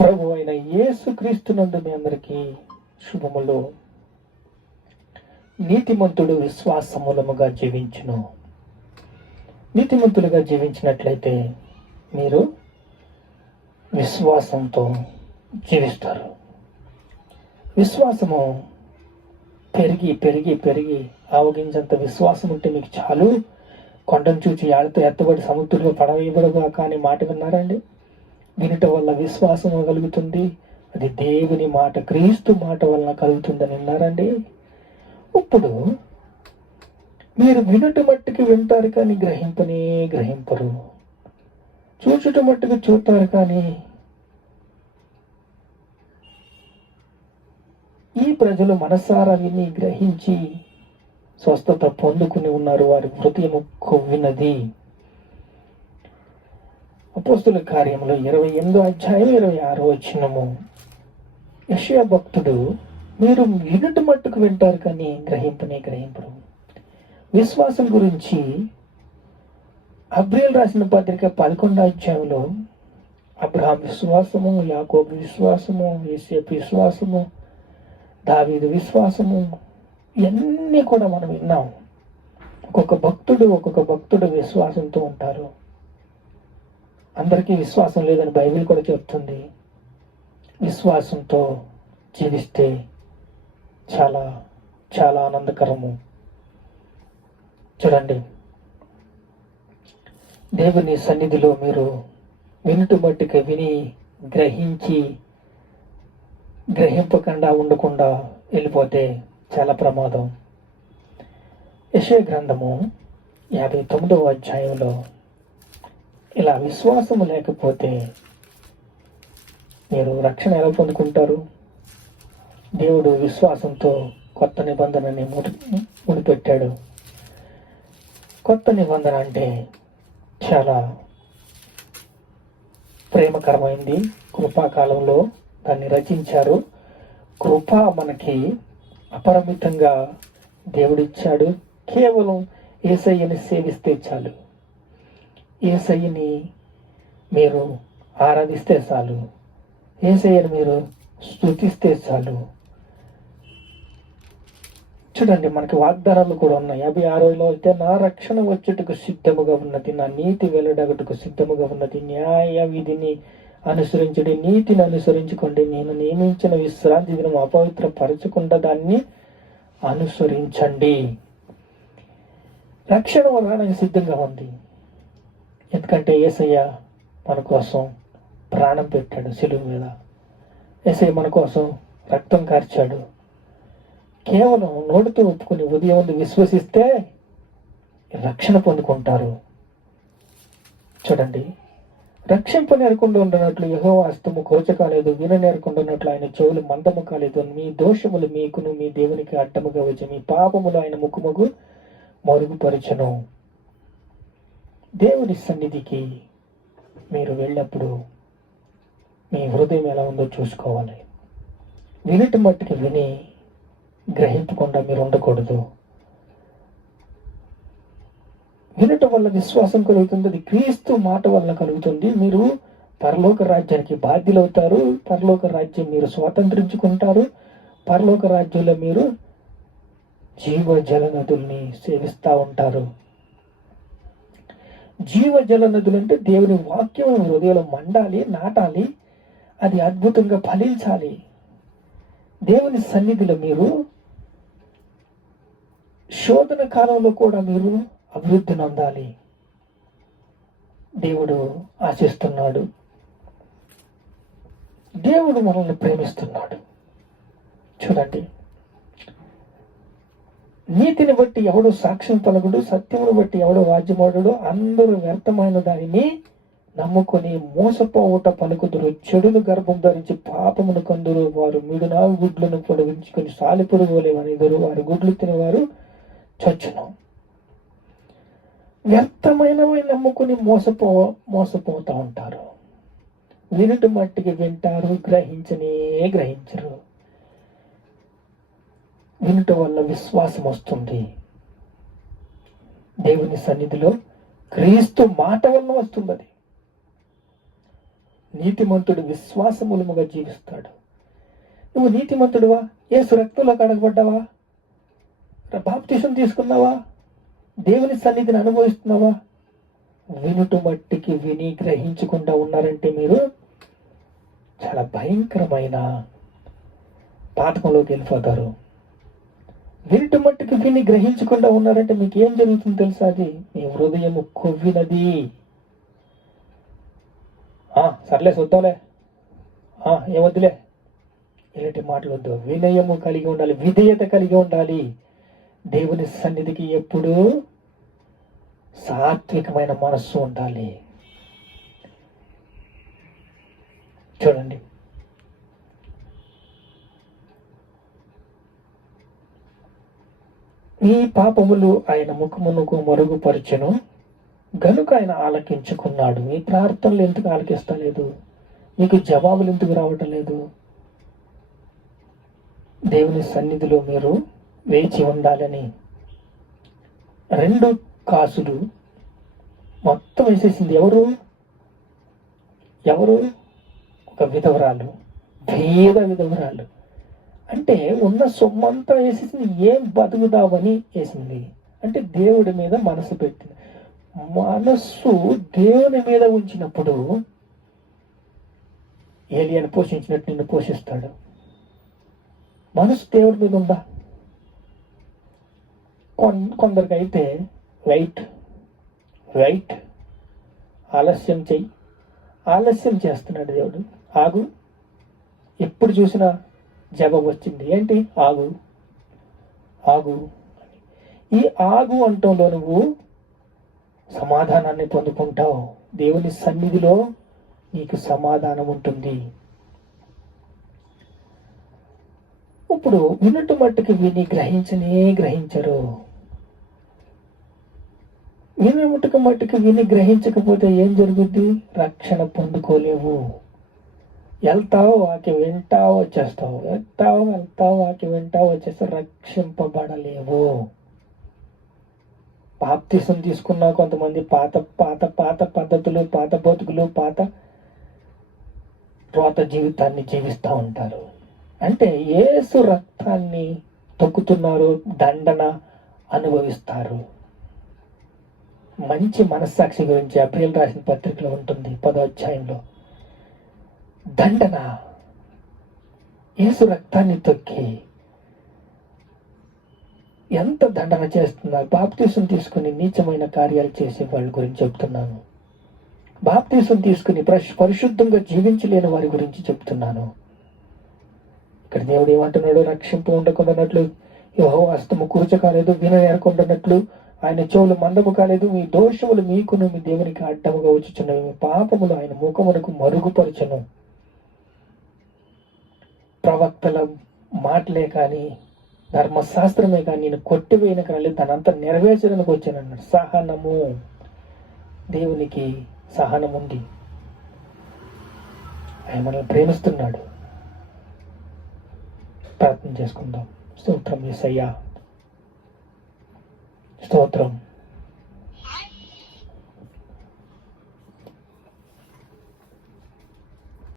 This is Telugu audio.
ప్రభు అయిన యేసుక్రీస్తునందు మీ అందరికీ శుభములు. నీతిమంతుడు విశ్వాస మూలముగా జీవించును. నీతిమంతులుగా జీవించినట్లయితే మీరు విశ్వాసంతో జీవిస్తారు. విశ్వాసము పెరిగి పెరిగి పెరిగి ఆవగించంత విశ్వాసం ఉంటే మీకు చాలు. కొండను చూచి ఆడితో ఎత్తబడి సముద్రంలో పడవేయబడగా కానీ మాట విన్నారండి వినటం వల్ల విశ్వాసం కలుగుతుంది. అది దేవుని మాట క్రీస్తు మాట వలన కలుగుతుందని విన్నారండి ఇప్పుడు మీరు వినుట మట్టుకు వింటారు కానీ గ్రహింపనే గ్రహింపరు. చూచుట మట్టుకు చూస్తారు కానీ ఈ ప్రజలు మనసారా విని గ్రహించి స్వస్థత పొందుకుని ఉన్నారు. వారి హృదయము కొవ్వినది. అపోస్తుల కార్యంలో ఇరవై ఎనిమిదో అధ్యాయం ఇరవై ఆరో వచ్చినము యషయా భక్తుడు మీరు వినుట మట్టుకు వింటారు కానీ గ్రహింపనే గ్రహింపరు. విశ్వాసం గురించి అబ్రియల్ రాసిన పత్రిక పదకొండో అధ్యాయంలో అబ్రహాం విశ్వాసము యాకోబు విశ్వాసము ఏసేపు విశ్వాసము దావీదు విశ్వాసము ఇవన్నీ కూడా మనం విన్నాం. ఒక్కొక్క భక్తుడు ఒక్కొక్క భక్తుడు విశ్వాసంతో ఉంటారు. అందరికీ విశ్వాసం లేదని బైబిల్ కూడా చెప్తుంది. విశ్వాసంతో జీవిస్తే చాలా చాలా ఆనందకరము. చూడండి. దేవుని సన్నిధిలో మీరు వినుటు మట్టుకు విని గ్రహించి గ్రహింపకుండా ఉండకుండా వెళ్ళిపోతే చాలా ప్రమాదం. యశయ గ్రంథము యాభై తొమ్మిదవ అధ్యాయంలో ఇలా విశ్వాసము లేకపోతే మీరు రక్షణ ఎలా పొందుకుంటారు? దేవుడు విశ్వాసంతో కొత్త నిబంధనని ముడి ముడిపెట్టాడు. కొత్త నిబంధన అంటే చాలా ప్రేమకరమైంది. కృపాకాలంలో దాన్ని రచించారు. కృప మనకి అపరిమితంగా దేవుడిచ్చాడు. కేవలం ఏసయ్యని సేవిస్తే చాలు. ఏసయ్యని మీరు ఆరాధిస్తే చాలు. ఏసయ్యని మీరు స్థుతిస్తే చాలు. చూడండి మనకి వాగ్దానాలు కూడా ఉన్నాయి. యాభై ఆరోలో అయితే నా రక్షణ వచ్చుటకు సిద్ధముగా ఉన్నది నా నీతి వెళ్ళడగటకు సిద్ధముగా ఉన్నది న్యాయ విధిని అనుసరించడి నీతిని అనుసరించుకోండి. నేను నియమించిన విశ్రాంతి దినం అపవిత్ర పరచకుండా దాన్ని అనుసరించండి. రక్షణ వరానికి సిద్ధంగా ఉంది. ఎందుకంటే ఏసయ్య మన కోసం ప్రాణం పెట్టాడు సిలువు మీద. ఏసయ్య మన కోసం రక్తం కార్చాడు. కేవలం నోటితో ఒప్పుకొని ఉదయం ముందు విశ్వసిస్తే రక్షణ పొందుకుంటారు. చూడండి. రక్షింప నేరకుండా ఉండనట్లు యహో హస్తము కోచ కాలేదు విన నేరకుండా ఉన్నట్లు ఆయన చెవులు మందము కాలేదు. మీ దోషములు మీకును మీ దేవునికి అడ్డముగా వచ్చి మీ పాపములు ఆయన ముక్కుముగు మరుగుపరచను. దేవుని సన్నిధికి మీరు వెళ్ళినప్పుడు మీ హృదయం ఎలా ఉందో చూసుకోవాలి. వినటి మట్టుకు విని గ్రహించకుండా మీరు ఉండకూడదు. వినటం వల్ల విశ్వాసం కలుగుతుంది అది క్రీస్తు మాట వల్ల కలుగుతుంది. మీరు పరలోక రాజ్యానికి బాధ్యులవుతారు. పరలోక రాజ్యం మీరు స్వాతంత్రించుకుంటారు. పరలోక రాజ్యంలో మీరు జీవ జల నదుల్ని సేవిస్తూ ఉంటారు. జీవ జల నదులు అంటే దేవుని వాక్యం హృదయంలో మండాలి నాటాలి అది అద్భుతంగా ఫలించాలి. దేవుని సన్నిధిలో మీరు శోధన కాలంలో కూడా మీరు అభివృద్ధి నొందాలి. దేవుడు ఆశిస్తున్నాడు. దేవుడు మనల్ని ప్రేమిస్తున్నాడు. చూడండి. నీతిని బట్టి ఎవడు సాక్ష్యం తొలగడు సత్యమును బట్టి ఎవడు వాజ్యమాడు అందరూ వ్యర్థమైన దానిని నమ్ముకొని మోసపోవుట పలుకుదురు. చెడును గర్భం ధరించి పాపమును కందురు. వారు మిడునావు గుడ్లను పొడిగించుకుని సాలిపురుగు వలెవనిదురు వారి గుడ్లు తినేవారు చచ్చును. వ్యర్థమైనవి నమ్ముకుని మోసపో మోసపోతూ ఉంటారు. వినటి మట్టికి వింటారు గ్రహించనే గ్రహించరు. వినుట వల్ల విశ్వాసం వస్తుంది. దేవుని సన్నిధిలో క్రీస్తు మాట వల్ల వస్తుంది అది నీతిమంతుడు విశ్వాసమూలముగా జీవిస్తాడు. నువ్వు నీతిమంతుడువా? ఏ రక్తంలో కడగబడ్డావా బాప్తీసం తీసుకున్నావా? దేవుని సన్నిధిని అనుభవిస్తున్నావా? వినుట మట్టికి విని గ్రహించకుండా ఉన్నారంటే మీరు చాలా భయంకరమైన పాతకంలోకి వెళ్ళిపోతారు వినుట మట్టుకు విని గ్రహించకుండా ఉన్నారంటే మీకు ఏం జరుగుతుందో తెలుసా అది? మీ హృదయం కొవ్వినది. ఆ, సర్లే చూద్దాంలే. ఆ, ఏమొద్దులే ఇలాంటి మాటలు వద్దు వినయము కలిగి ఉండాలి విధేయత కలిగి ఉండాలి. దేవుని సన్నిధికి ఎప్పుడూ సాత్వికమైన మనస్సు ఉండాలి. చూడండి. మీ పాపములు ఆయన ముఖమునకు మరుగుపరచను. గనుక ఆయన ఆలకించుకున్నాడు. మీ ప్రార్థనలు ఎందుకు ఆలకిస్తలేదు? మీకు జవాబులు ఎందుకు రావటం లేదు? దేవుని సన్నిధిలో మీరు వేచి ఉండాలని. రెండు కాసులు మొత్తం వేసేసింది ఎవరు? ఎవరు? ఒక విధవరాలు. భేద విధవరాలు. అంటే ఉన్న సొమ్మంతా వేసేసింది ఏం బతుకుదామని వేసింది. అంటే దేవుడి మీద మనసు పెట్టింది. మనస్సు దేవుని మీద ఉంచినప్పుడు ఏలియను పోషించినట్టు నిన్ను పోషిస్తాడు. మనసు దేవుడి మీద ఉందా? కొందరికైతే వెయిట్ వెయిట్ ఆలస్యం చెయ్యి. ఆలస్యం చేస్తున్నాడు దేవుడు. ఆగు. ఎప్పుడు చూసినా జపం వచ్చింది. ఏంటి? ఆగు. ఆగు. ఈ ఆగు అంటంలో నువ్వు సమాధానాన్ని పొందుకుంటావు. దేవుని సన్నిధిలో నీకు సమాధానం ఉంటుంది. ఇప్పుడు వినట్టు మట్టుకు విని గ్రహించనే గ్రహించరు. వినముటకు మట్టుకు మట్టుకు విని గ్రహించకపోతే ఏం జరుగుద్ది? రక్షణ పొందుకోలేవు. వెళ్తావు వాకి వింటావు వచ్చేస్తావు వెళ్తావు వెళ్తావు వాకి వింటావు వచ్చేస్తావు రక్షింపబడలేవు. బాప్తిసం తీసుకున్న కొంతమంది పాత పాత పాత పద్ధతులు పాత బతుకులు పాత పాత జీవితాన్ని జీవిస్తూ ఉంటారు. అంటే ఏసు రక్తాన్ని తొక్కుతున్నారు దండన అనుభవిస్తారు. మంచి మనస్సాక్షి గురించి అప్రిల్ రాసిన పత్రికలో ఉంటుంది పదో అధ్యాయంలో. దండన యేసు రక్తాన్ని తొక్కి ఎంత దండన చేస్తున్నారు? బాప్తీసం తీసుకుని నీచమైన కార్యాలు చేసే వాళ్ళ గురించి చెప్తున్నాను. బాప్తీసం తీసుకుని పరిశుద్ధంగా జీవించలేని వారి గురించి చెప్తున్నాను. ఇక్కడ దేవుడు ఏమంటున్నాడు రక్షింపు ఉండకుండానట్లు యోహో అస్తము కూర్చ కాలేదు విన ఏరకుండానట్లు ఆయన చెవులు మందము కాలేదు మీ దోషములు మీకును మీ దేవునికి అడ్డముగా వచ్చుచున్నవి మీ పాపములు ఆయన ముఖమునకు మరుగుపరచను. ప్రవక్తల మాటలే కానీ ధర్మశాస్త్రమే కానీ నేను కొట్టివేయన కానీ తనంతా నెరవేర్చడానికి వచ్చానన్నాడు. సహనము. దేవునికి సహనం ఉంది ఆయన మనల్ని ప్రేమిస్తున్నాడు. ప్రార్థన చేసుకుందాం. స్తోత్రం ఎసయ్యా స్తోత్రం.